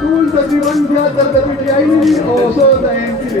طول تقريبا فيها 3 عيني او صوت عيني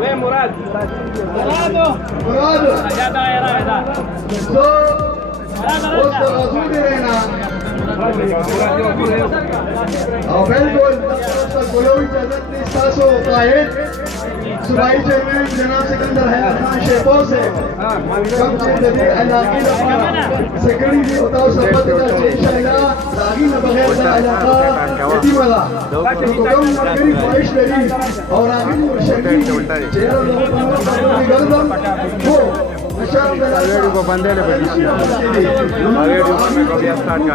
وين مراد؟ مراد يا دايره هذا سو او بالکل کوئی اجازت نہیں ساسو قائد صوبائی چیئرمین جناب سکندر حیات خان شیپور سے کم چیزیں علاقی لفظ سیکرٹری بھی ہوتا ہو سبت سے انشاءاللہ لاغی نہ بغیر دا علاقہ قدیم اللہ حکم نگری خواہش لری اور آگی مرشدی چیرہ لوگوں کی گردم ہو Averio con bandere bellissimo. Averio come copia stacca.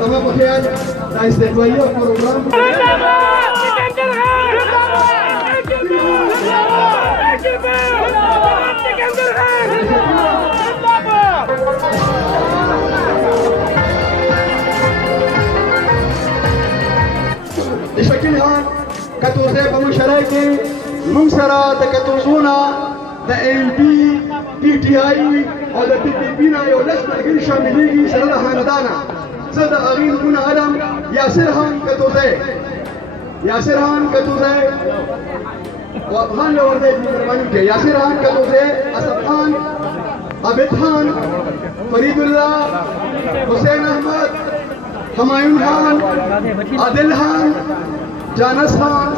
Tama pakian na istituyo ang program. بشكلها كتوزيع بمشاركة منصرة تكتوزونا دا MP PTI او دا PPP نا یو لس ملګري شاملېږي سره د خاندانه زه د هغې نومونه اړم یاسر خان کتوزی یاسر خان کتوزی خان له ورته مهرباني وکړئ یاسر خان کتوزی اسد خان عابد خان فرید الله حسین احمد همایون خان عادل خان جانس خان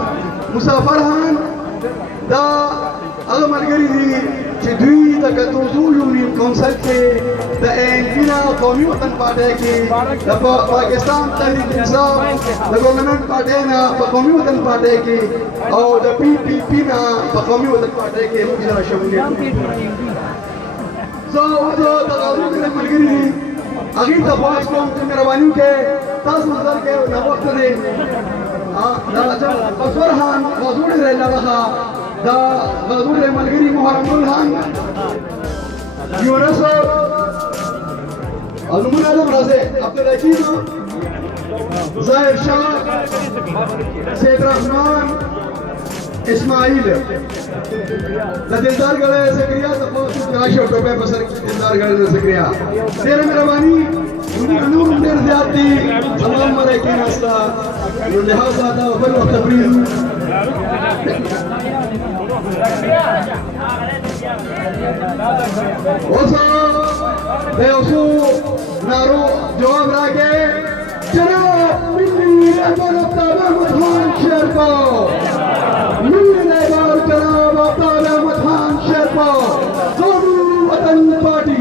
مسافر خان دا هغه ملګري دي چې دوی د کتوزو یونین کونسل کې د ANP نه قومي وطن پارټۍ کې د پاکستان تحریک انصاف د ګورنمنټ پارټۍ نه په قومي وطن پارټۍ کې او د PPP نه په قومي وطن پارټۍ کې موږ سره شمولیت زه اوس د هغوی ملګري دي هغې ته خواهش کوم چې مهرباني وکړئ تاسو نظر کې ناوخته دی اسور خان غزور دی لغه دا غزور دی ملګري محرم ګل خان یونس نومونه علم راځي عبدالحکیم ظاهر شاه سید رحمان اسماعیل د دلدار ګړی زکریا د پوسټ راشي او ټوپه په سر کې دلدار ګړی زکریا ډېر مهرباني نور ډېر زیات دي تمام ملایکین استا نو لہذا دا بل وخت تبریز اوسه د اوسو نارو جواب راکې جناب ملي رهبر افطار احمد خان شیرپا ملي رهبر جناب افطار احمد خان شیرپا قومی وطن پارٹی